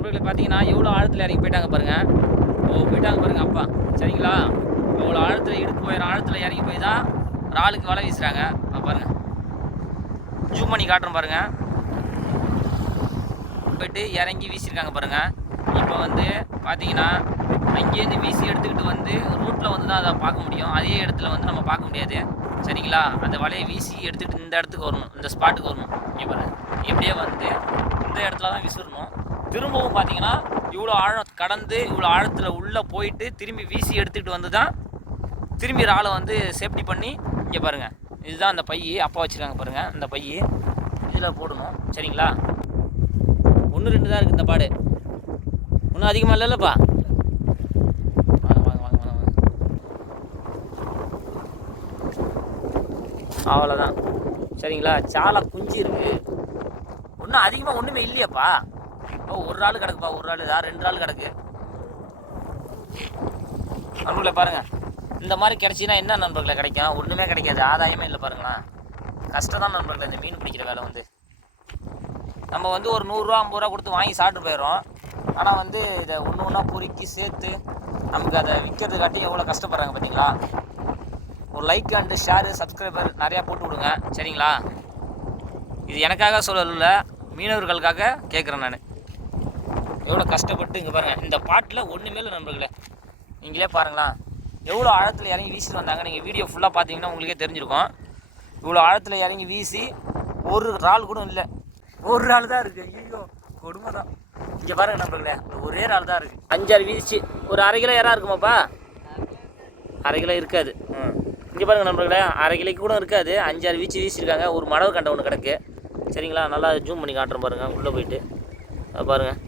நண்பர்களை பார்த்தீங்கன்னா எவ்வளோ ஆழத்தில் இறங்கி போயிட்டாங்க பாருங்கள் ஓ போயிட்டாங்க பாருங்கள் அப்பா. சரிங்களா? அவ்வளோ ஆழத்தில் இடுப்பு போயிடும் ஆழத்தில் இறங்கி போய் தான் இறாலுக்கு வலை வீசுகிறாங்க பாருங்கள் ஜூம் பண்ணி காட்டுறோம் பாருங்கள் போயிட்டு இறங்கி வீசியிருக்காங்க பாருங்கள் இப்போ வந்து பார்த்தீங்கன்னா அங்கேருந்து வீசி எடுத்துக்கிட்டு வந்து ரோட்டில் வந்து தான் அதை பார்க்க முடியும். அதே இடத்துல வந்து நம்ம பார்க்க முடியாது. சரிங்களா? அந்த வலையை வீசி எடுத்துக்கிட்டு இந்த இடத்துக்கு வரணும். இந்த ஸ்பாட்டுக்கு வரணும். இங்கே பாருங்க. இப்படியே வந்து இந்த இடத்துல தான் விசிறணும். திரும்பவும் பார்த்தீங்கன்னா இவ்வளோ ஆழம் கடந்து இவ்வளோ ஆழத்தில் உள்ளே போயிட்டு திரும்பி வீசி எடுத்துக்கிட்டு வந்து தான் திரும்பி இறாலை வந்து சேஃப்டி பண்ணி இங்கே பாருங்கள் இதுதான் அந்த பைய அப்பா வச்சுருக்காங்க பாருங்கள் அந்த பைய. இதில் போடணும் சரிங்களா? ஒன்று ரெண்டு தான் இருக்குது இந்த பாடு. ஒன்றும் அதிகமாக இல்லைல்லப்பா. அவ்வளோதான் சரிங்களா? சாலை குஞ்சு இருக்குது ஒன்றும் அதிகமாக ஒன்றுமே இல்லையாப்பா. ஒரு ஆள் கிடக்குப்பா ஒரு ஆள். தான் ரெண்டு ஆள் கிடக்கு. நண்பர்களை பாருங்கள் இந்த மாதிரி கிடச்சின்னா என்ன நண்பர்களை கிடைக்கும்? ஒன்றுமே கிடைக்காது. ஆதாயமே இல்லை பாருங்களேன். கஷ்டம் தான் நண்பர்களே இந்த மீன் பிடிக்கிற வேலை வந்து. நம்ம வந்து ஒரு நூறுரூவா ஐம்பது ரூபா கொடுத்து வாங்கி சாப்பிட்டு போயிடும் ஆனால் வந்து இதை ஒன்று ஒன்றா பொறுக்கி சேர்த்து நமக்கு அதை விற்கிறதுக்காட்டி எவ்வளோ கஷ்டப்படுறாங்க பார்த்தீங்களா ஒரு லைக் அண்டு ஷேரு சப்ஸ்கிரைபர் நிறையா போட்டு விடுங்க. சரிங்களா? இது எனக்காக சொல்லல மீனவர்களுக்காக கேட்குறேன் நான். எவ்வளோ கஷ்டப்பட்டு இங்கே பாருங்கள் இந்த பாட்டில் ஒன்றுமே இல்லை நண்பர்களே. நீங்களே பாருங்களேன் எவ்வளோ ஆழத்தில் இறங்கி வீசிட்டு வந்தாங்க. நீங்கள் வீடியோ ஃபுல்லாக பார்த்தீங்கன்னா உங்களுக்கே தெரிஞ்சிருக்கும். இவ்வளோ ஆழத்தில் இறங்கி வீசி ஒரு இறால் கூட இல்லை. ஒரு இறால் தான் இருக்குது ஐயோ கொடுமை தான் இங்கே பாருங்க நண்பர்களே ஒரே இறால் தான் இருக்குது அஞ்சாறு வீசி ஒரு அரை கிலோ இறா இருக்குமாப்பா? அரை கிலோ இருக்காது. ம். இங்கே பாருங்கள் நண்பர்களே அரை கிலோக்கு கூட இருக்காது. அஞ்சாறு வீச்சு வீசியிருக்காங்க ஒரு மடவு கண்டை ஒன்று கிடக்கு. சரிங்களா? நல்லா ஜூம் பண்ணி காட்டுறேன் பாருங்கள் உள்ளே போயிட்டு. பாருங்கள்